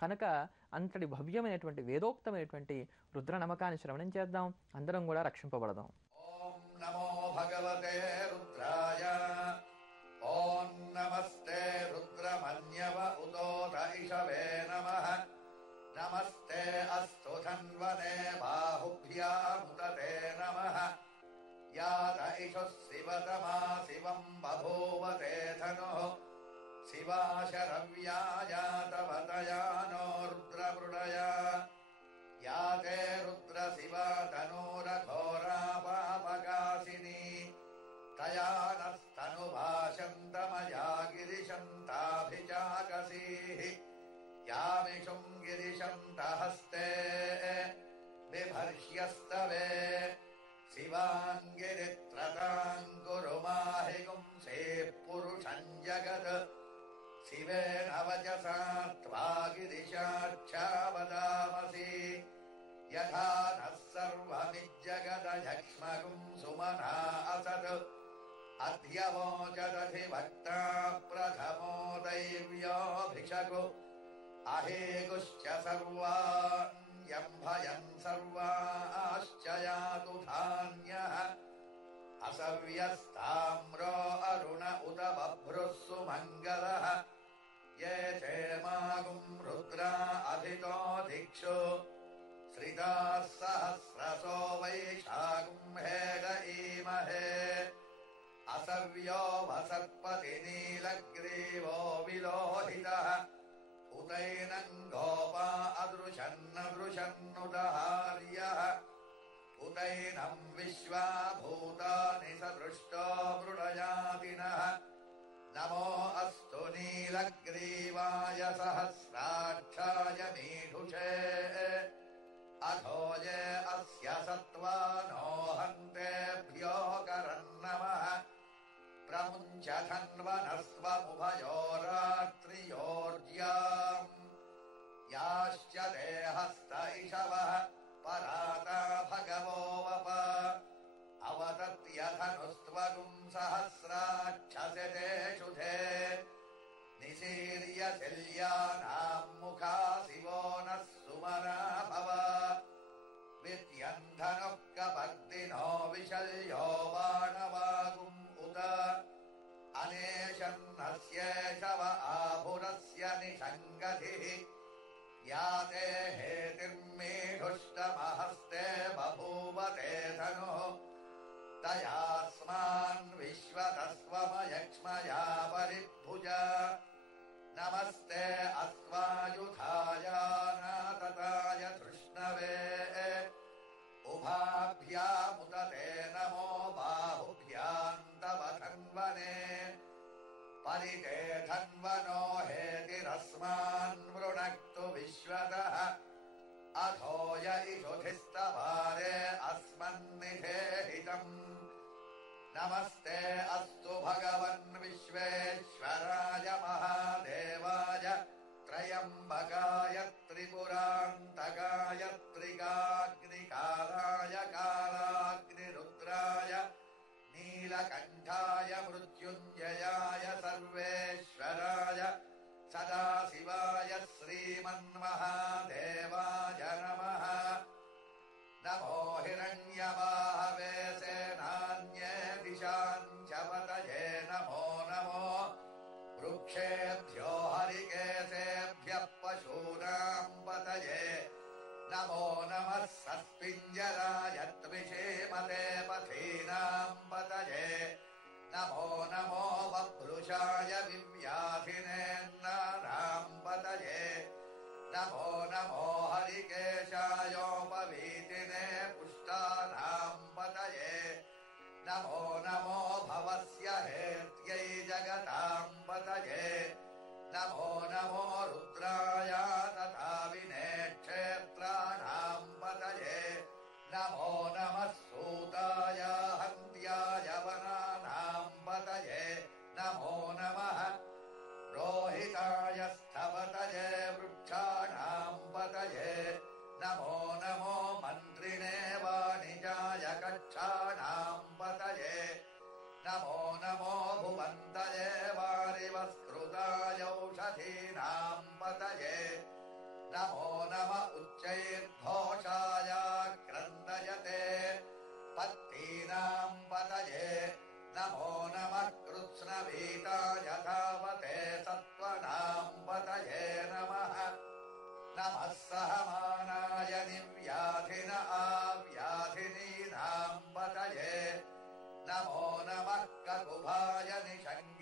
కనుక అంతటి భవ్యమైనటువంటి వేదోక్తమైనటువంటి రుద్రనమకాన్ని శ్రవణం చేద్దాం, అందరం కూడా రక్షింపబడదాం. ఓం నమో భగవతే రుద్రాయ. ఓం నమస్తే రుద్రమన్యవ ఉతోత ఇషవే నమః. నమస్తే అస్తు ధన్వనే బాహుభ్యాముదతే నమః. యాత ఇషు శివతమా శివం బభూవతే ధనుః. శివాశరవ్యా జాతవతయానో రుద్రమృడయా. యాతే రుద్ర శివా తనూరఘోరా పాపకాశిని. తయా నస్తనుభాషంతమయా గిరిశంతాభిచాకసీః. యామిషుం గిరిశంతహస్తే బిభర్ష్యస్తవే. శివాంగిరిత్రతాం కురు మాహి గుంసేః పురుషం జగత్. శివేన వచసా త్వా గిరిశాఖ్యావదామసి. యథా నః సర్వమిజ్జగదయక్ష్మగుం సుమనా అసత్. అధ్యవోచదధివక్తా ప్రథమో దైవ్యోభిషకు. అహేగుశ్చ సర్వాన్ యం భయం సర్వాశ్చ యాతు ధాన్యః. అసవ్యస్తామ్రో అరుణ ఉత బభ్రుః సుమంగళః. ये चेमागुं रुद्रा अभितो दिक्षु. श्रिताः सहस्रसो वैशागुं हेद ईमहे. असव्यो वसत्पति नीलग्रीवो विलोहितः. उतैनं गोपा अदृशन्नदृशन्नुदहार्यः. उतैनं विश्वा भूतानि सदृष्टो मृडयातिनः. नमो अस्तु नीलग्रीवाय सहस्राक्षाय मीढुषे. अधो ये अस्य सत्त्वानो हन्तेभ्यो करन्नमः. प्रमुञ्च धन्वनस्त्वमुभयोरात्रियोर्ज्याम्. याश्च ते हस्त इषवः पराता भगवो वप. अवतत्यधनुस्त्वगुं सहस्राक्षसे ते शुधे. निशीर्य शल्यानां मुखा शिवो नः सुमना भव. विद्यन्धनुः कपर्दिनो विशल्यो बाणवागुम् उत. अनेशन्नस्येषव आभुरस्य निषङ्गधिः. याते हेतिर्मीढुष्टमहस्ते बभूव ते धनुः. तयास्मान् विश्वतस्त्वमयक्ष्मया परिभुज. नमस्ते अस्त्वायुधाय नातताय धृष्णवे. उभाभ्यामुत ते नमो बाहुभ्याम् तव धन्वने. परिते धन्वनो हेतिरस्मान् वृणक्तु विश्वतः. अथो य इषुधिस्तवारे अस्मन्निषेहितम्. नमस्ते अस्तु भगवन् विश्वेश्वराय महादेवाय. त्रयम्बकाय त्रिपुरान्तकाय त्रिकाग्निकालाय कालाग्निरुद्राय. नीलकण्ठाय मृत्युञ्जयाय सर्वेश्वराय. सदाशिवाय श्रीमन्महादेवाय नमः. नमो हिरण्यवाहवे सेनान्ये दिशाञ्च पतये. नमो नमो वृक्षेभ्यो हरिकेशेभ्यः पशूनाम् पतये. नमो नमः सत्पिञ्जराय त्विषीमते पथीनाम् पतये. नमो नमो बभ्रुषाय विव्याधिनेन्नानाम् पतये. नमो नमो हरिकेशायोपवीतिने पुष्टानाम् पतये. नमो नमो भवस्य हेत्यै जगताम् पतये. नमो नमो रुद्राय तथा विने क्षेत्राणाम् पतये. नमो नमः सूताय हन्त्याय वनानाम् पतये. नमो नमः रोहिताय स्थपतये वृक्षाणाम् पतये. नमो नमो मन्त्रिणे वाणिजाय कक्षाणाम् पतये. नमो नमो भुवन्तये वारिवस्कृताय औषधीनाम् पतये. नमो नम उच्चैर्घोषाय क्रन्दयते पत्नीनां पतये नमो नमः कृत्स्नवीताय धावते सत्त्वनां पतये नमः नमः सहमानाय निव्याधिन आव्याधिनीनां पतये नमो नमः ककुभाय निषङ्ग